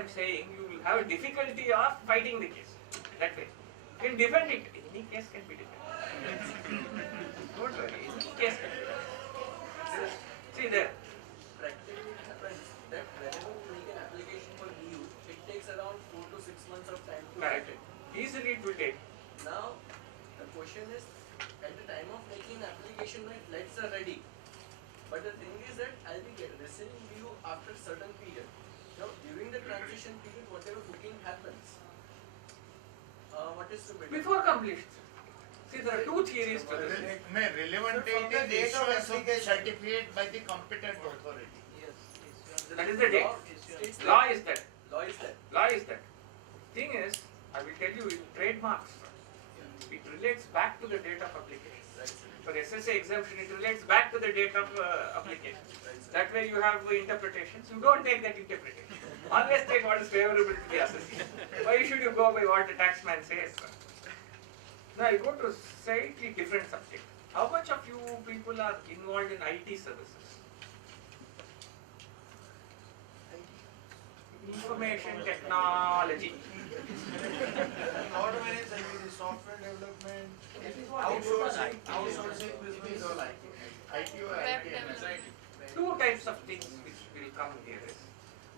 am saying you will have a difficulty of fighting the case. That way. You can defend it. Any case can be defended. Don't worry, any case can be defended. See there. Practically it happens that whenever you make an application for EU, it takes around 4 to 6 months of time to Correct. write it. Easily it will take. Now, the question is, at the time of making an application, my flights are ready. But the thing is that I'll be receiving EU after certain period. Now, during the transition period, whatever booking happens, what is to be done? Before completion. See, there are two theories to this. Relevant date is the issuance of the certificate by the competent authority. Yes. That is the date. States Law is that. Law is that. Law is that. Thing is, I will tell you in trademarks, it relates back to the date of application. Right. For SSA exemption, it relates back to the date of application. That way you have interpretations. You don't take that interpretation. Always take what is favorable to the assessee. Why should you go by what the taxman says? Now I go to slightly different subject. How much of you people are involved in IT services? Information technology. Not many services, software development, outsourcing business or like IT or IT. Two types of things which will come here is,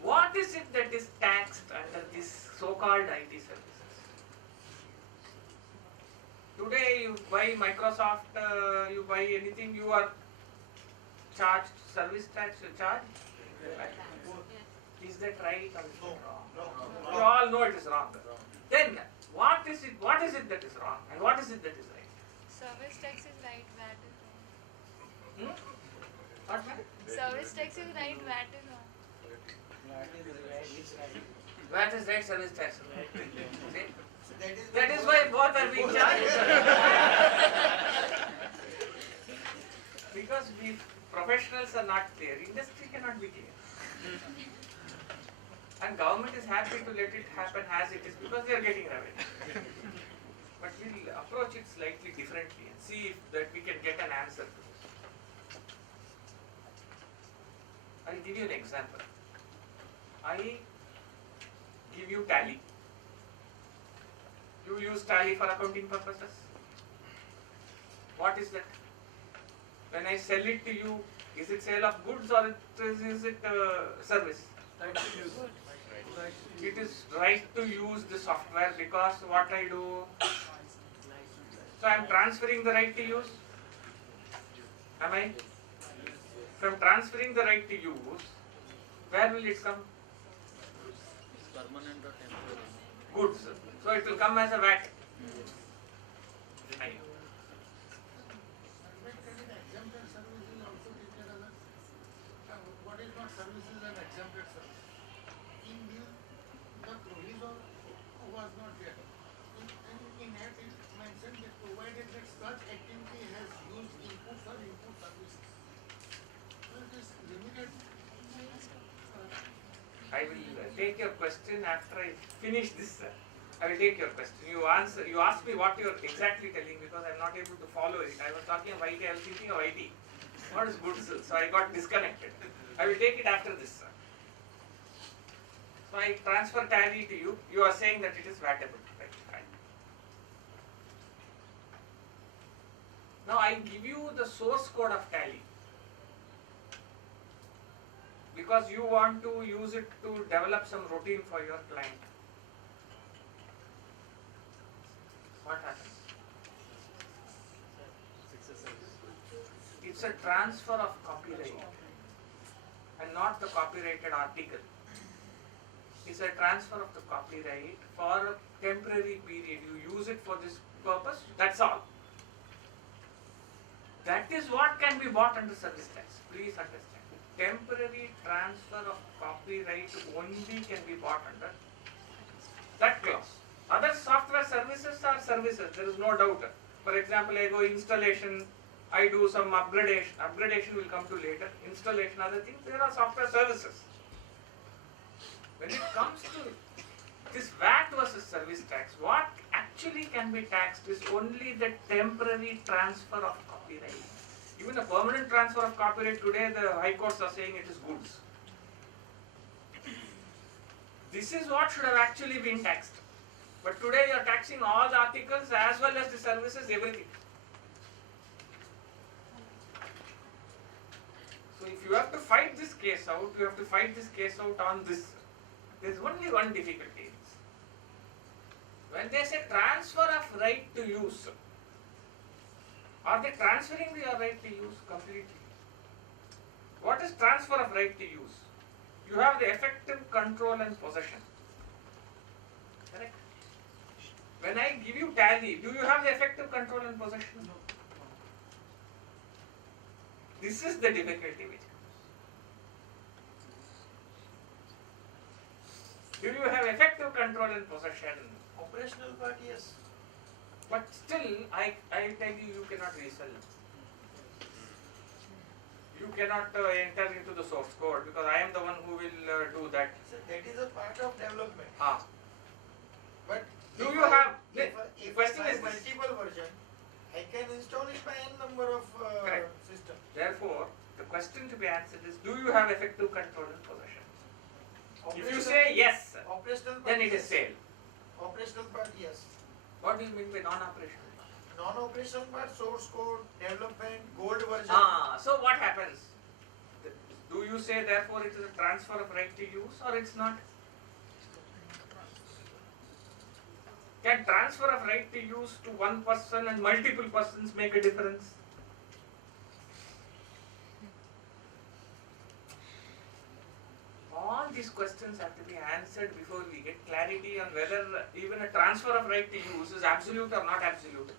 what is it that is taxed under this so-called IT services? Today you buy Microsoft, you buy anything, you are charged service tax, you charge? Right. Is that right or is it wrong? No. You all know it is wrong. Then what is it that is wrong and what is it that is right? Service tax is right, VAT is wrong. What, ma'am? Service tax is right, VAT is wrong. VAT is right, service tax is right. See? That is why both are being charged. Because we professionals are not clear, industry cannot be clear. And government is happy to let it happen as it is because they are getting revenue. But we'll approach it slightly differently and see if that we can get an answer to this. I'll give you an example. I give you Tally. You use Tally for accounting purposes. What is that? When I sell it to you, is it sale of goods or is it service? It is right to use the software because what I do, so I am transferring the right to use. Am I? If I am transferring the right to use, where will it come? Permanent or temporary? Goods. So it will come as a VAT. I- Exempted services also treated as what is not services and exempted services. In this, the proviso was not there. In that it mentioned that provided that such activity has used inputs or input services. So it is limited. I will take your question after I finish this. I will take your question. You answer. You ask me what you are exactly telling because I am not able to follow it. I was talking of IT. I was thinking of IT. What is goods? So I got disconnected. I will take it after this. So I transfer Tally to you. You are saying that it is VATable. Right. Fine. Now I give you the source code of Tally because you want to use it to develop some routine for your client. What happens? It's a transfer of copyright and not the copyrighted article. It's a transfer of the copyright for a temporary period. You use it for this purpose, that's all. That is what can be bought under service tax. Please understand. Temporary transfer of copyright only can be bought under that clause. Other software services are services, there is no doubt. For example, I go installation, I do some upgradation. Upgradation will come to later. Installation, other things, there are software services. When it comes to this VAT versus service tax, what actually can be taxed is only the temporary transfer of copyright. Even a permanent transfer of copyright today, the high courts are saying it is goods. This is what should have actually been taxed. But today you are taxing all the articles as well as the services, everything. So if you have to fight this case out, you have to fight this case out on this. There is only one difficulty. When they say transfer of right to use, are they transferring your right to use completely? What is transfer of right to use? You have the effective control and possession. Correct? When I give you tally, do you have the effective control and possession? No. This is the difficulty which comes. Do you have effective control and possession? Operational part, yes. But still, I tell you, you cannot resell. You cannot enter into the source code because I am the one who will do that. So that is a part of development. Ah. But Do if you I- have- if, the if question I is have this. multiple version, I can install it by n number of Correct. systems. Therefore, the question to be answered is, do you have effective control and possession? If you Operational- say yes, operational part, then it is yes. sale. Operational part, yes. What do you mean by non-operational? Non-operational part, source code, development, gold version. Ah, so what happens? Do you say therefore it is a transfer of right to use or it's not? Can transfer of right to use to one person and multiple persons make a difference? All these questions have to be answered before we get clarity on whether even a transfer of right to use is absolute or not absolute.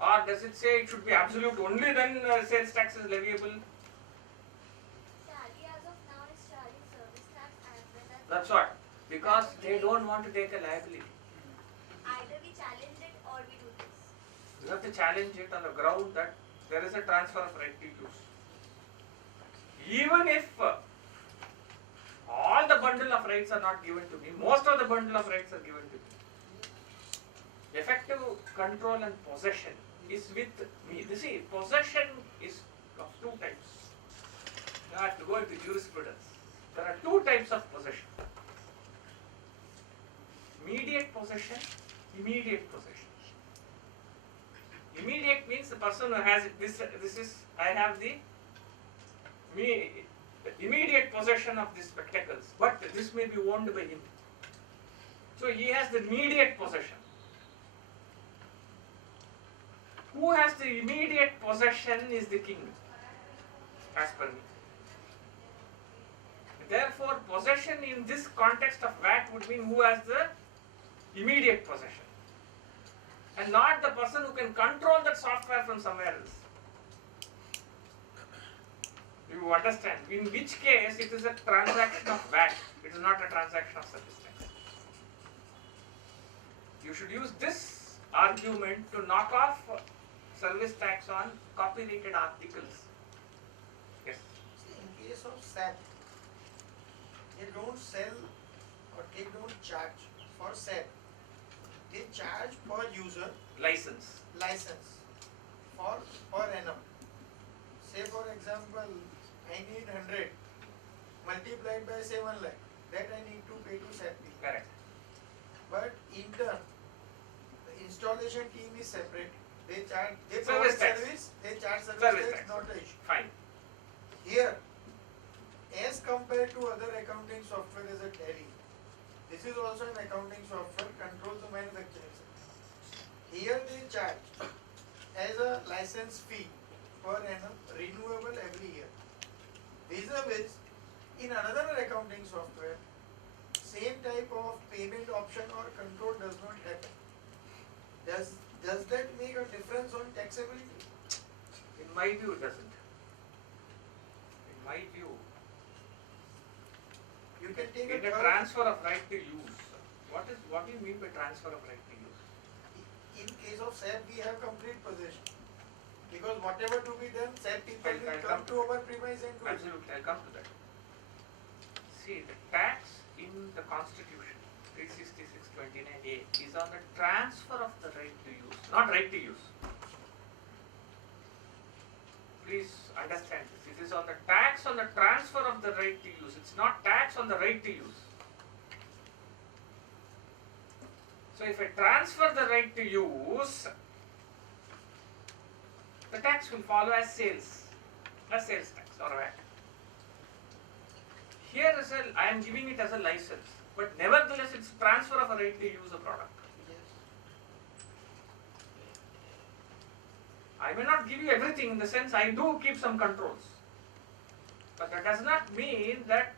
Or does it say it should be absolute only then sales tax is leviable? Tally as of now is charging service tax as well as. That's what. Because they don't want to take a liability. Either we challenge it or we do this. You have to challenge it on the ground that there is a transfer of right to use. Even if all the bundle of rights are not given to me, most of the bundle of rights are given to me. Effective control and possession is with me. You see, possession is of two types. Now I have to go into jurisprudence. There are two types of possession. Immediate possession, immediate possession. Immediate means the person who has it. This is, I have the immediate possession of these spectacles, but this may be owned by him. So he has the immediate possession. Who has the immediate possession is the king, as per me. Therefore, possession in this context of VAT would mean who has the immediate possession, and not the person who can control that software from somewhere else. You understand? In which case it is a transaction of VAT, it is not a transaction of service tax. You should use this argument to knock off service tax on copyrighted articles. Yes. See, in case of SAP, they don't sell or they don't charge for SAP. They charge per user License. license for per annum. Say for example, I need 100 multiplied by say 1 lakh. That I need to pay to SAP. Correct. But in turn, the installation team is separate. They charge, they Service provide tax. service, they charge service, Service tax, tax. not the issue. Fine. Here, as compared to other accounting software as a Tally, this is also an accounting software, controls the manufacturing sector. Here they charge as a license fee per annum, renewable every year. Vis-a-vis, in another accounting software, same type of payment option or control does not happen. Does that make a difference on taxability? In my view, it doesn't. In my view, You can take in a third- transfer of right to use, what do you mean by transfer of right to use? In case of SAP, we have complete possession. Because whatever to be done, SAP people I'll will come come to to our premise and do it. Absolutely, I'll come to that. See, the tax in the Constitution, 366(29)(a) is on the transfer of the right to use, not right to use. Please understand this. It is on the tax on the transfer of the right to use. It's not tax on the right to use. if I transfer the right to use, the tax will follow as sales tax or VAT. Here is I am giving it as a license, but nevertheless it's transfer of a right to use a product. I may not give you everything, in the sense I do keep some controls, but that does not mean that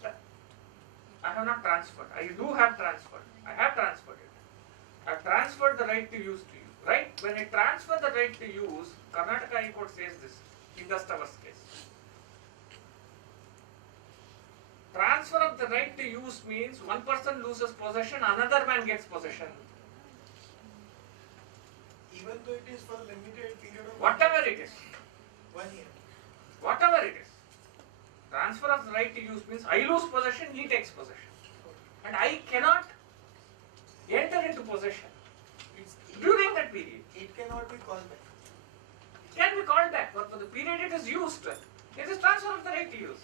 I have not transferred. I do have transferred. I have transferred it. I have transferred the right to use to you. Right? When I transfer the right to use, Karnataka High Court says this in the Stavas case. Transfer of the right to use means one person loses possession, another man gets possession. Even though it is for limited period of Whatever it is. 1 year. Whatever it is. Transfer of the right to use means I lose possession, he takes possession. And I cannot enter into possession during that period. It cannot be called back. It can be called back, but for the period it is used, it is transfer of the right to use.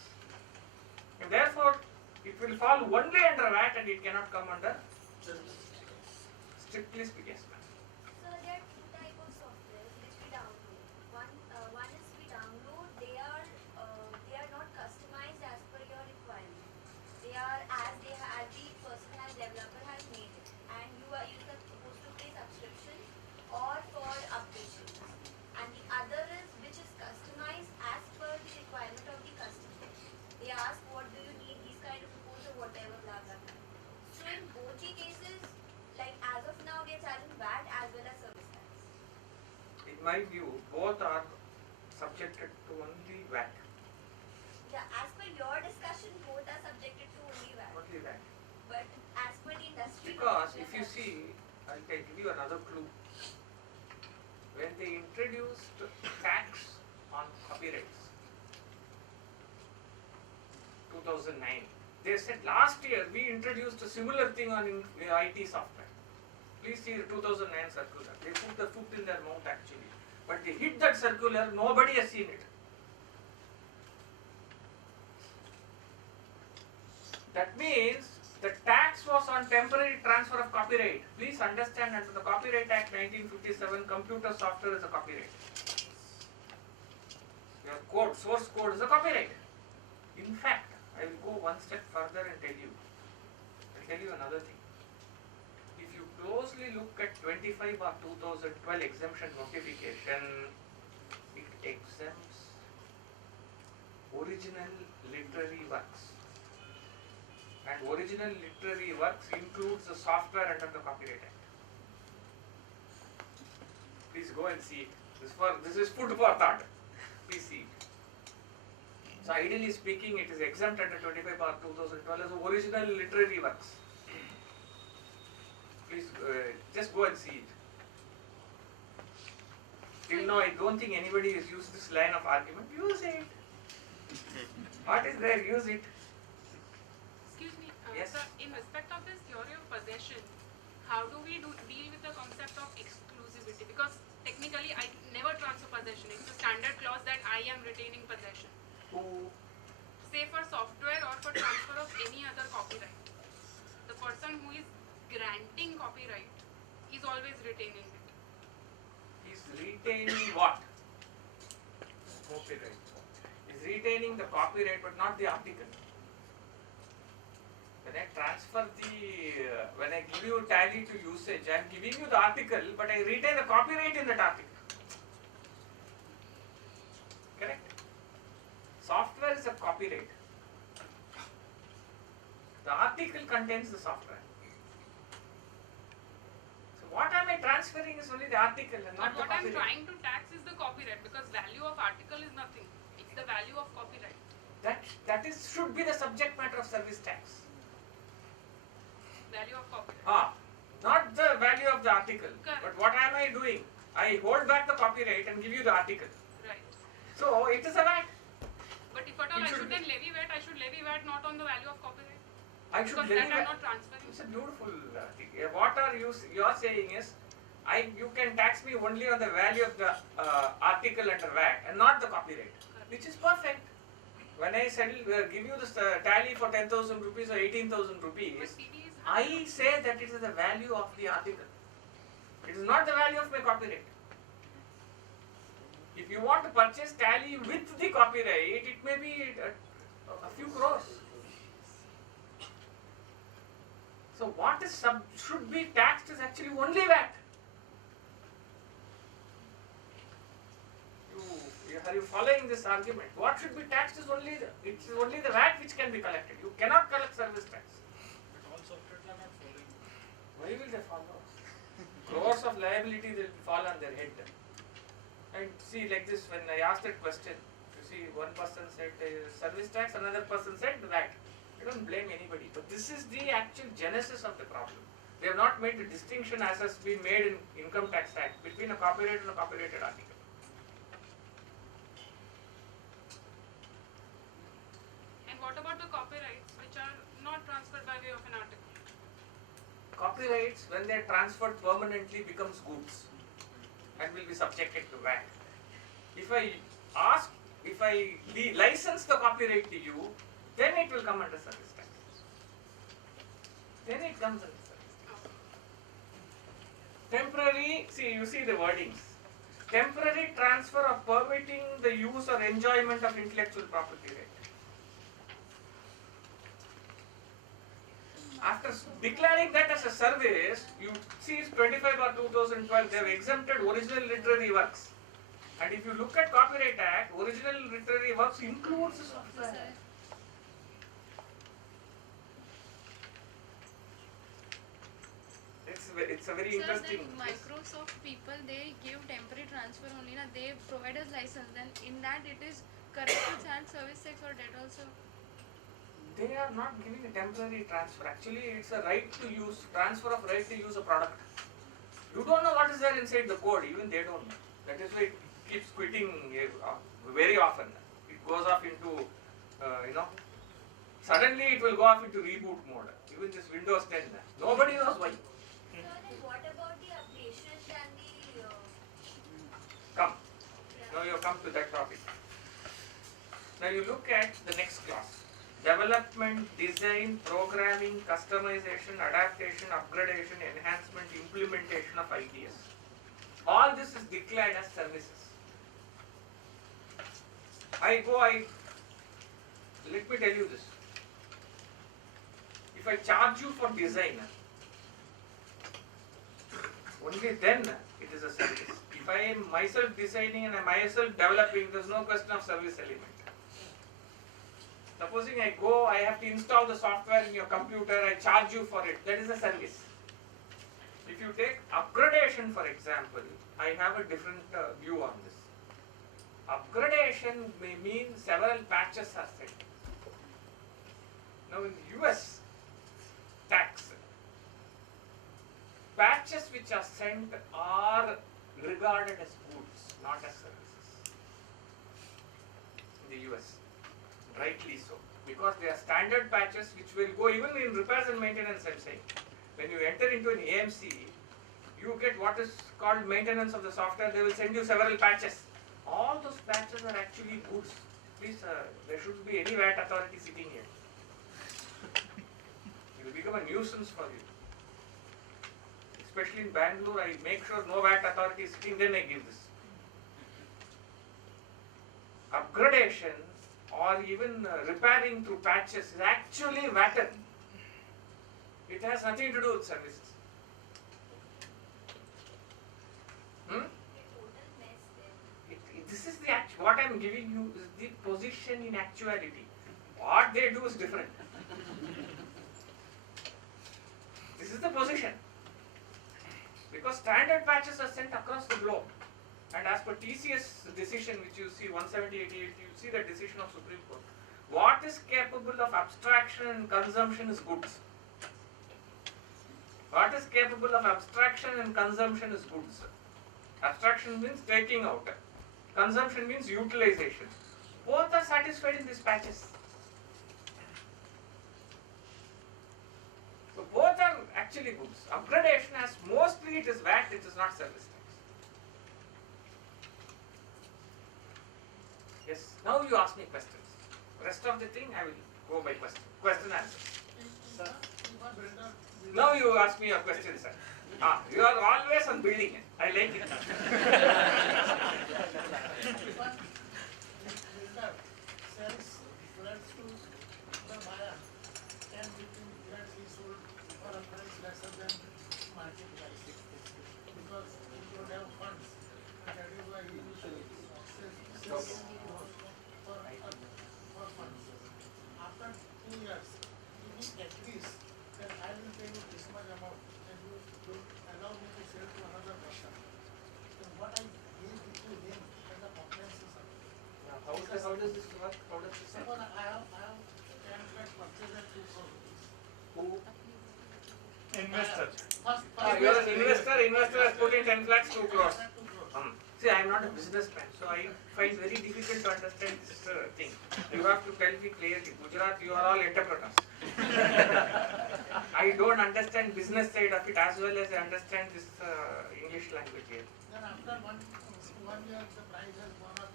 And therefore, it will fall only under VAT and it cannot come under strictly speaking. So there are two types of software which we download. One is we download. They are not customized as per your requirement. They are as the person developer has made it, and you are supposed to pay subscription or for updations. And the other is which is customized as per the requirement of the customer. They ask what do you need, these kind of reports or whatever, blah blah blah. So in both the cases, like as of now, we are charging VAT as well as service tax. In my view, both are subjected to only VAT. Yeah, as per your discussion, both are subjected to only VAT. Only VAT. But as per the industry, Because if you see, I can give you another clue. When they introduced tax on copyrights, 2009, they said last year we introduced a similar thing on IT software. Please see the 2009 circular. They put the foot in their mouth actually. But they hit that circular, nobody has seen it. That means the tax was on temporary transfer of copyright. Please understand, under the Copyright Act 1957, computer software is a copyright. Your code, source code is a copyright. In fact, I will go one step further and tell you. I'll tell you another thing. If you closely look at 25 or 2012 exemption notification, it exempts original literary works. And original literary works includes the software under the Copyright Act. Please go and see it. This is food for thought. Please see it. So ideally speaking, it is exempt under 25 or 2012 as original literary works. Please just go and see it. Till now, I don't think anybody has used this line of argument. Use it. What is there? Use it. Excuse me, Yes. sir, in respect of this theory of possession, how do we deal with the concept of exclusivity? Because technically I never transfer possession. It's a standard clause that I am retaining possession. Say for software or for transfer of any other copyright. The person who is granting copyright is always retaining it. Is retaining what? Copyright. Is retaining the copyright but not the article. When I transfer when I give you tally to usage, I am giving you the article but I retain the copyright in that article. Correct? Software is a copyright. The article contains the software. So what am I transferring is only the article and not But the what I'm copyright. trying to tax is the copyright, because value of article is nothing. It's the value of copyright. That should be the subject matter of service tax. Value of copyright. Not the value of the article. Correct. But what am I doing? I hold back the copyright and give you the article. Right. So it is a VAT. But if at all It I should should be. then levy VAT, I should levy VAT not on the value of copyright. I should Because levy that I'm VAT. not transferring. It's a beautiful thing. What are you are saying is, you can tax me only on the value of the article under VAT and not the copyright, which is perfect. When I give you this tally for 10,000 rupees or 18,000 But rupees, CD is I say that it is the value of the article. It is not the value of my copyright. If you want to purchase tally with the copyright, it may be a few crores. So what is should be taxed is actually only VAT. Are you following this argument? What should be taxed is only the VAT which can be collected. You cannot collect service tax. But all softwares are not following. Why will they follow? Crores of liability will fall on their head. And see, like this, when I asked that question, you see, one person said service tax, another person said VAT. I don't blame anybody, but this is the actual genesis of the problem. They have not made the distinction as has been made in Income Tax Act between a copyright and a copyrighted article. And what about the copyrights which are not transferred by way of an article? Copyrights, when they are transferred permanently, becomes goods and will be subjected to VAT. If I license the copyright to you, then it will come under service tax. Then it comes under service tax. Temporary, you see the wordings. Temporary transfer of permitting the use or enjoyment of intellectual property right. After declaring that as a service, you see it's 25/2012, they have exempted original literary works. And if you look at Copyright Act, original literary works includes the software. It's a very Sir, interesting. then Microsoft people, they give temporary transfer only, na? They provide us license. Then in that it is correct to charge service tax or that also? They are not giving a temporary transfer. Actually, it's a right to use, transfer of right to use a product. You don't know what is there inside the code, even they don't know. That is why it keeps quitting very often. It goes off into, suddenly it will go off into reboot mode. Even this Windows 10, nobody knows why. So then what about the ablation and the Come. Now you come to that topic. Now you look at the next class. Development, design, programming, customization, adaptation, upgradation, enhancement, implementation of ideas. All this is declared as services. Let me tell you this. If I charge you for design, only then it is a service. If I am myself designing and I myself developing, there is no question of service element. Supposing I have to install the software in your computer, I charge you for it, that is a service. If you take upgradation for example, I have a different view on this. Upgradation may mean several patches are sent. Now in US tax, patches which are sent are regarded as goods, not as services. In the US, rightly so, because they are standard patches which will go even in repairs and maintenance. I'm saying, when you enter into an AMC, you get what is called maintenance of the software. They will send you several patches. All those patches are actually goods. Please, there shouldn't be any VAT authority sitting here. It will become a nuisance for you. Especially in Bangalore, I make sure no VAT authority is sitting, then I give this. Upgradation or even repairing through patches is actually VAT. It has nothing to do with services. This is what I am giving you is the position in actuality. What they do is different. This is the position. Because standard patches are sent across the globe. And as per TCS decision, which you see 17088, you see the decision of Supreme Court. What is capable of abstraction and consumption is goods. What is capable of abstraction and consumption is goods. Abstraction means taking out. Consumption means utilization. Both are satisfied in these patches. So both are actually goods. Upgradation has mostly it is VAT, it is not service tax. Yes. Now you ask me questions. Rest of the thing I will go by question. Question answer. Sir, Now you ask me your question, sir. You are always on building. I like it. But builder sells flats to the buyer, and between flats he sold for a price lesser than market price. Because he don't have funds, and that is why he usually sells for funds. After 2 years, if he agrees that I will pay you this much amount and you don't allow me to sell to another person, then what I gave it to him as a compensation. How does this work? How does this Suppose work? I have 10 lakh purchase at 2 crore rupees. Who? Investor. First, You are an investor. Investor has put in 10 lakhs, 2 crores. 2 crores. See, I am not a businessman, so I find very difficult to understand this thing. You have to tell me clearly. Gujarat, you are all entrepreneurs. I don't understand business side of it as well as I understand this English language here. Then after one year, the price has gone up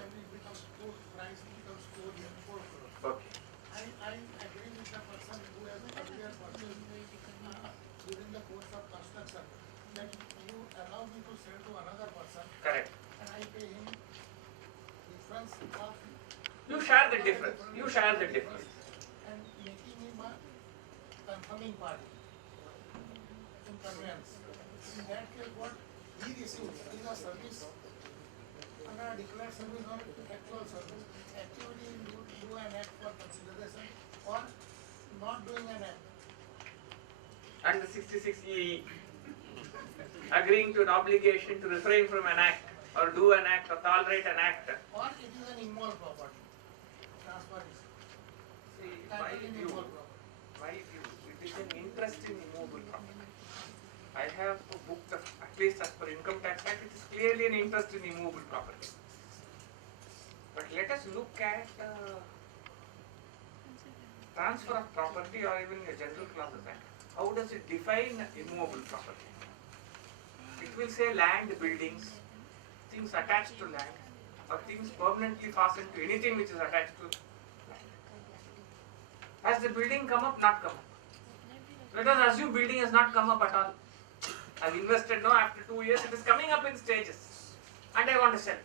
and it becomes 4 crores. Okay. I agree with the person who has earlier purchased during the course of construction that you allow me to sell to another person Correct. and I pay him difference of You share the difference. You share the difference. and making him a confirming party in conveyance. In that case, what he receives is a service under a declared service or actual service. Activity you do an act for consideration or not doing an act. And the 66E, agreeing to an obligation to refrain from an act or do an act or tolerate an act. Or it is an immoral property. Transfer is See, title in immoral property. it is an interest in immovable property. I have booked, at least as per Income Tax Act, it is clearly an interest in immovable property. But let us look at transfer of property or even a general clauses act. How does it define immovable property? It will say land, buildings, things attached to land, or things permanently fastened to anything which is attached to land. Has the building come up? Not come up. Let us assume building has not come up at all. I've invested now, after 2 years it is coming up in stages and I want to sell.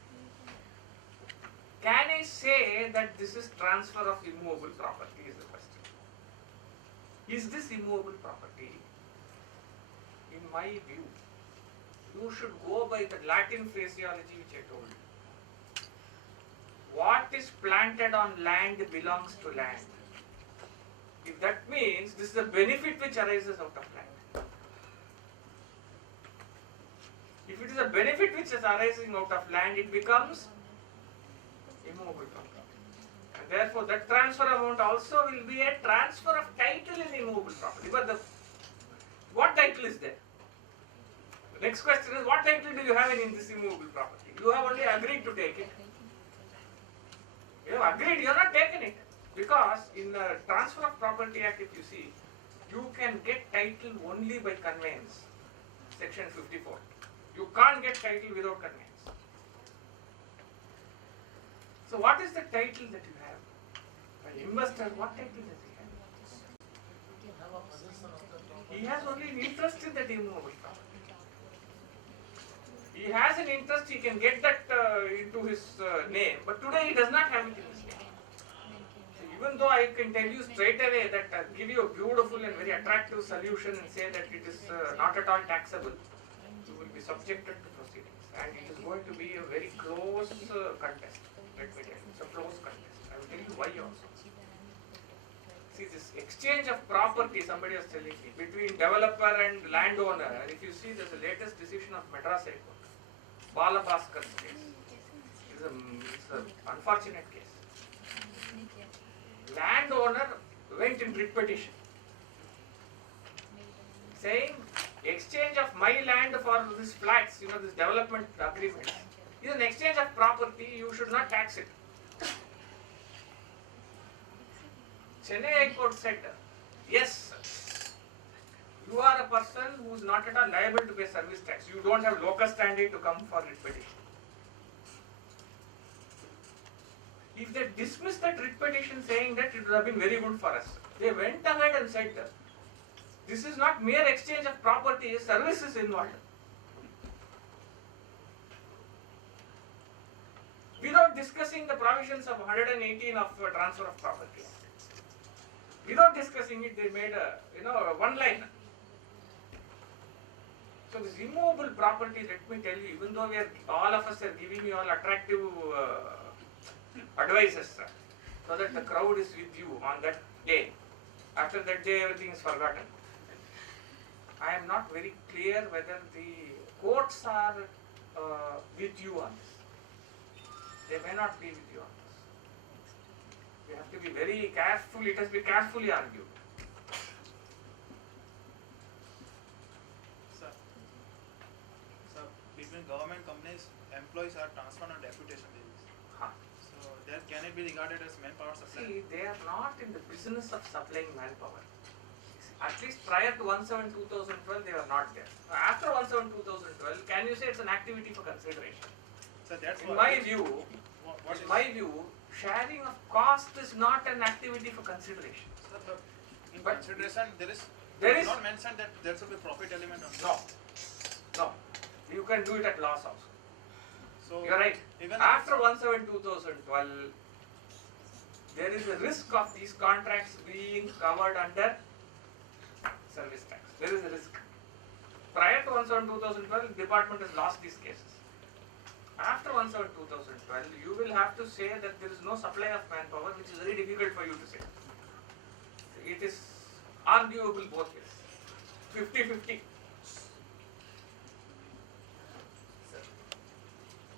Can I say that this is transfer of immovable property is the question. Is this immovable property? In my view, you should go by the Latin phraseology which I told you. What is planted on land belongs to land. If that means this is a benefit which arises out of land. If it is a benefit which is arising out of land, it becomes immovable property. And therefore that transfer amount also will be a transfer of title in immovable property. But what title is there? The next question is, what title do you have in this immovable property? You have only agreed to take it. You have agreed, you have not taken it. Because in the Transfer of Property Act, if you see, you can get title only by conveyance. Section 54. You can't get title without conveyance. So what is the title that you have? An investor, what title does he have? He has only an interest in that immovable property. He has an interest, he can get that into his name, but today he does not have it in his name. So even though I can tell you straight away that give you a beautiful and very attractive solution and say that it is not at all taxable, you will be subjected to proceedings. And it is going to be a very close contest. Let me tell you, it's a close contest. I will tell you why also. See, this exchange of property, somebody was telling me, between developer and landowner, if you see there's the latest decision of Madras High Court, Balabhaskar's case. It's an unfortunate case. Landowner went in writ petition saying exchange of my land for these flats, this development agreement is an exchange of property, you should not tax it. Chennai High Court said, yes, you are a person who is not at all liable to pay service tax. You don't have locus standi to come for writ petition. If they dismissed that writ petition saying that it would have been very good for us, they went ahead and said, This is not mere exchange of property, service is involved. Without discussing the provisions of 118 of transfer of property. Without discussing it, they made a one line. So this immovable property, let me tell you, even though all of us are giving you all attractive advices, so that the crowd is with you on that day. After that day, everything is forgotten. I am not very clear whether the courts are with you on this. They may not be with you on this. We have to be very careful. It has to be carefully argued. Sir, between government companies, employees are transferred on deputation basis. Huh. So there can it be regarded as manpower supply? See, they are not in the business of supplying manpower. At least prior to 1/7/2012, they were not there. After 1/7/2012, can you say it's an activity for consideration? So that's In my view, sharing of cost is not an activity for consideration. Sir, but in But consideration, there is not mentioned that there should be profit element on no. You can do it at loss also. So You're right. even After 1/7/2012, there is a risk of these contracts being covered under service tax. There is a risk. Prior to 1/7/2012, department has lost these cases. After 1/7/2012, you will have to say that there is no supply of manpower, which is very difficult for you to say. It is arguable both ways. 50-50.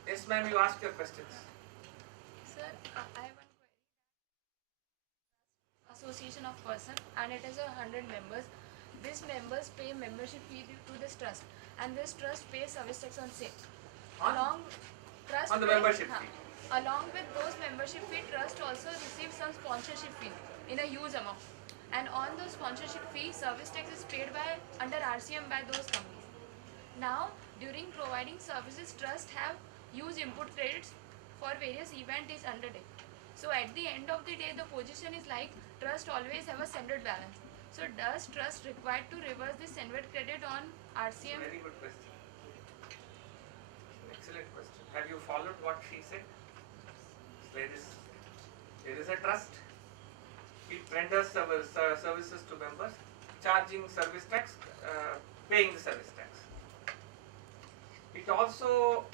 Yes, ma'am, you ask your questions. Sir, I have one query. Association of person and it is 100 members. These members pay membership fee to this trust and this trust pays service tax on sale. Along the membership fee. Along with those membership fee, trust also receives some sponsorship fee in a huge amount. And on those sponsorship fee, service tax is paid by under RCM by those companies. Now, during providing services, trust have huge input credits for various events is undertaken. So at the end of the day, the position is like trust always have a standard balance. So does trust required to reverse the standard credit on RCM? Very good question. Excellent question. Have you followed what she said? There is a trust. It renders services to members, charging service tax, paying the service tax. It also,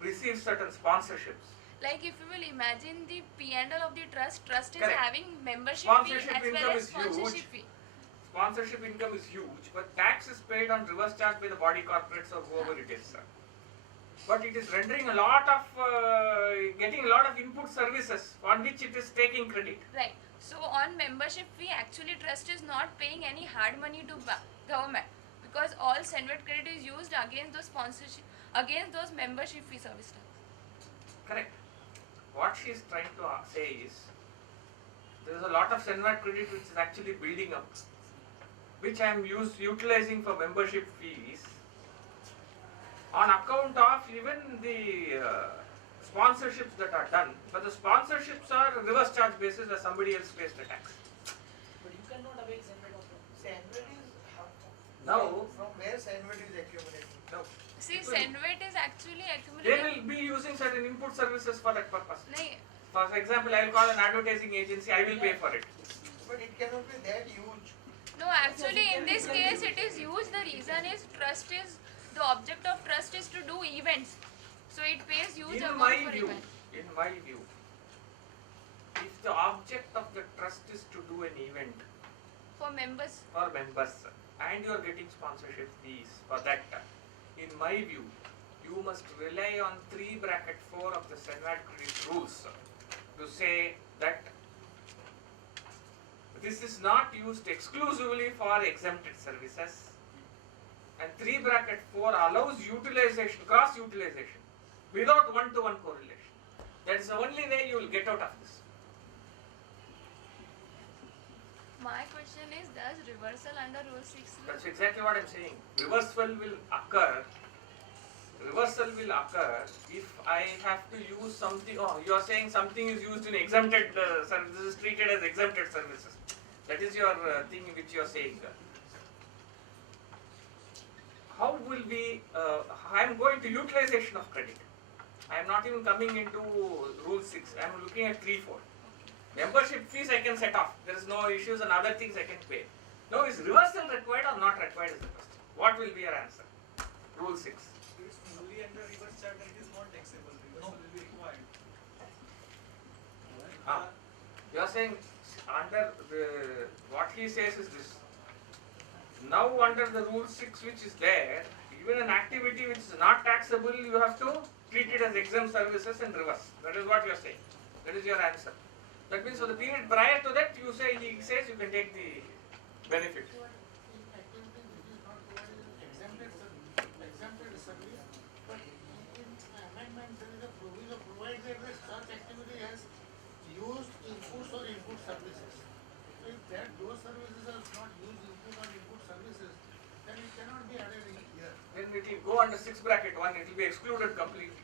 receives certain sponsorships. Like if you will imagine the P&L of the trust is Correct. having membership Sponsorship fee as well income as is sponsorship huge. fee. Sponsorship income is huge, but tax is paid on reverse charge by the body corporates or whoever it is. But it is rendering a lot of, getting a lot of input services on which it is taking credit. Right. So on membership fee, actually trust is not paying any hard money to government because all Senate credit is used against those sponsorship, against those membership fee service tax. Correct. What she is trying to say is, there is a lot of Senate credit which is actually building up, which I am utilizing for membership fees on account of even the sponsorships that are done. But the sponsorships are reverse charge basis as somebody else pays the tax. But you cannot avail Senate of Senvet is Now, from where Senvet is accumulating? no. See, Senate is actually They accumulating. will be using certain input services for that purpose. Nahi, For example, I will call an advertising agency, I will pay for it. But it cannot be that huge. no, actually in this case it is used. The reason is the object of trust is to do events. So it pays huge In amount my for view, events. if the object of the trust is to do an event For members. for members and you are getting sponsorship fees for that, in my view, you must rely on 3(4) of the Senate credit rules to say that this is not used exclusively for exempted services, and 3(4) allows utilization, cross utilization without one-to-one correlation. That is the only way you will get out of this. My question is, does reversal under Rule 6? That's exactly what I am saying. Reversal will occur if I have to use something. Oh, you are saying something is used in exempted services, is treated as exempted services. That is your thing which you are saying. How will we, I am going to utilization of credit. I am not even coming into rule 6, I am looking at 3, 4. Membership fees I can set off, there is no issues, and other things I can pay. Now is reversal required or not required is the question. What will be your answer? Rule 6. It's only under reverse charge that it is not taxable. Reversal will be required. You are saying under what he says is this. Now under the rule 6 which is there, even an activity which is not taxable, you have to treat it as exempt services and reverse. That is what you are saying. That is your answer. That means for the period prior to that, you say, he says you can take the benefit. In activity which is not provided exempted service, but in amendment there is a provision provides that the such activity has used inputs or input services. So if that those services are not used input or input services, then it cannot be added in here. Then it will go under 6 bracket 1, it will be excluded completely.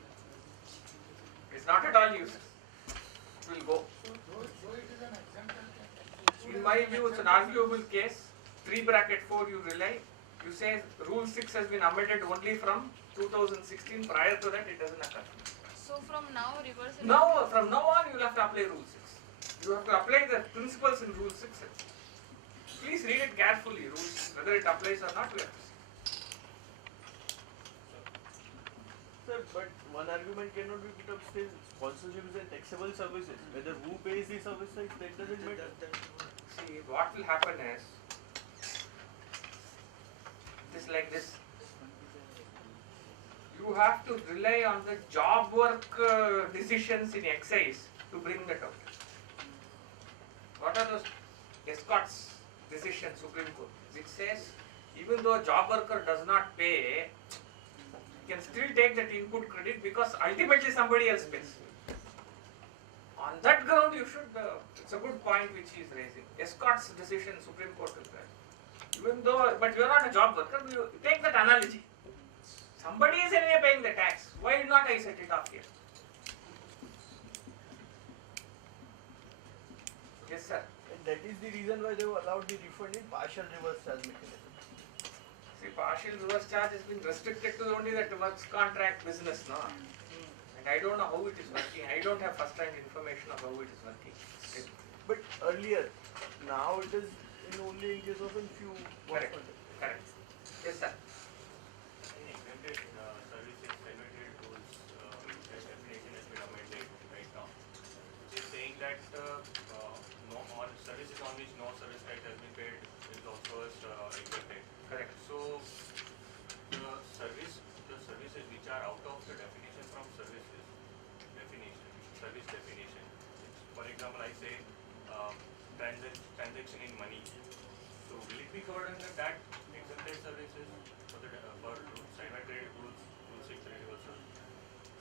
It's not at all used. It will go. So though it is an exempted. In my view, it's an arguable case. 3 bracket 4 you rely. You say rule 6 has been amended only from 2016. Prior to that, it doesn't occur. So from now, reversal. Now, from now on, you will have to apply rule 6. You have to apply the principles in rule 6. Please read it carefully, rules, whether it applies or not, we have to see. Sir, but one argument cannot be put up still. Sponsorship is a taxable services. Whether who pays the services, that doesn't matter. See, what will happen is, it is like this. You have to rely on the job work decisions in excise to bring that out. What are those escorts decision, Supreme Court, which says even though a job worker does not pay, you can still take that input credit because ultimately somebody else pays. On that ground, you should, it's a good point which he is raising. Escorts decision, Supreme Court is there. Even though, but you are not a job worker, you take that analogy. Somebody is anyway paying the tax. Why not I set it off here? Yes, sir. And that is the reason why they have allowed the refund in partial reverse charge mechanism. See, partial reverse charge has been restricted to only that works contract business, no? And I don't know how it is working. I don't have first-hand information of how it is working. But earlier, now it is in only in case of a few. Correct. Correct. Yes, sir. In exempted services, limited rules, definition has been amended right now. It is saying that no on services on which no service tax has been paid is also exempted. Correct. So the services which are out of the definition from services definition, service definition. For example, I say transaction in money. So will it be covered under that exempted services for the standard credit rules, rule 6 reversal?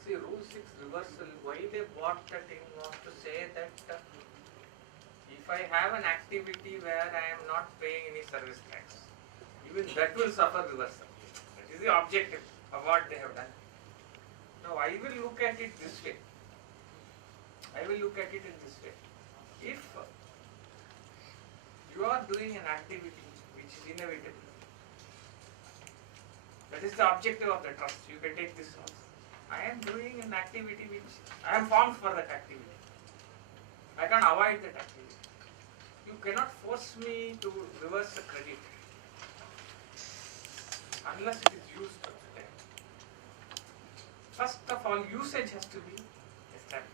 See, rule 6 reversal, why they brought that in was to say that if I have an activity where I am not paying any service tax, even that will suffer reversal. That is the objective of what they have done. Now I will look at it this way. I will look at it in this way. If you are doing an activity which is inevitable, that is the objective of the trust. You can take this also. I am doing an activity which I am formed for that activity. I can avoid that activity. You cannot force me to reverse the credit unless it is used for the time. First of all, usage has to be established.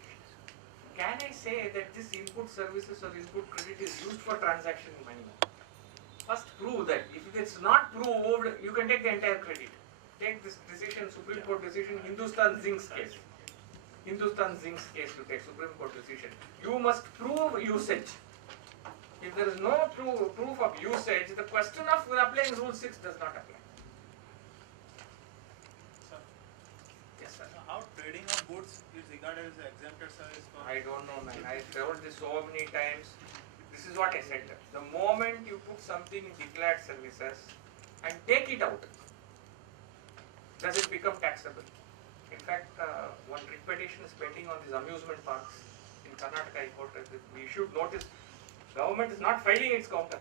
Can I say that this input services or input credit is used for transaction money? First prove that. If it is not proved, you can take the entire credit. Take this decision, Supreme Court decision, Hindustan Zinc's case. Hindustan Zinc's case you take, Supreme Court decision. You must prove usage. If there is no proof of usage, the question of applying Rule 6 does not apply. Sir, Yes, sir. how trading of goods is regarded as an exempted service for? I don't know, man. I told this so many times. This is what I said. The moment you put something in declared services and take it out, does it become taxable? In fact, one writ petition is pending on these amusement parks in Karnataka High Court. We should notice Government is not filing its counter.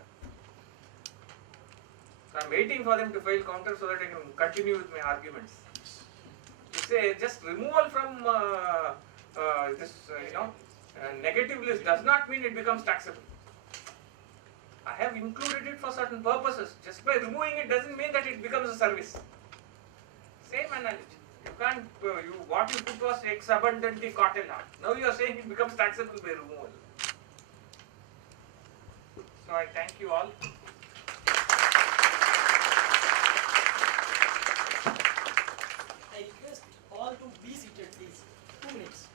So I'm waiting for them to file counter so that I can continue with my arguments. It's a just removal from this, negative list does not mean it becomes taxable. I have included it for certain purposes. Just by removing it doesn't mean that it becomes a service. Same analogy. You can't, what you put was ex abundantly caught a lot. Now you are saying it becomes taxable by removal. So I thank you all. I request all to be seated, please. 2 minutes.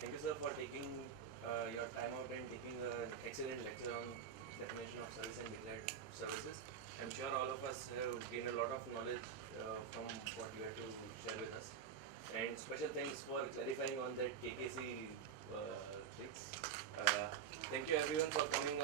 Thank you, sir, for taking your time out and taking an excellent lecture on definition of service and declared services. I'm sure all of us have gained a lot of knowledge from what you had to share with us. And special thanks for clarifying on that KKC things. Thank you everyone for coming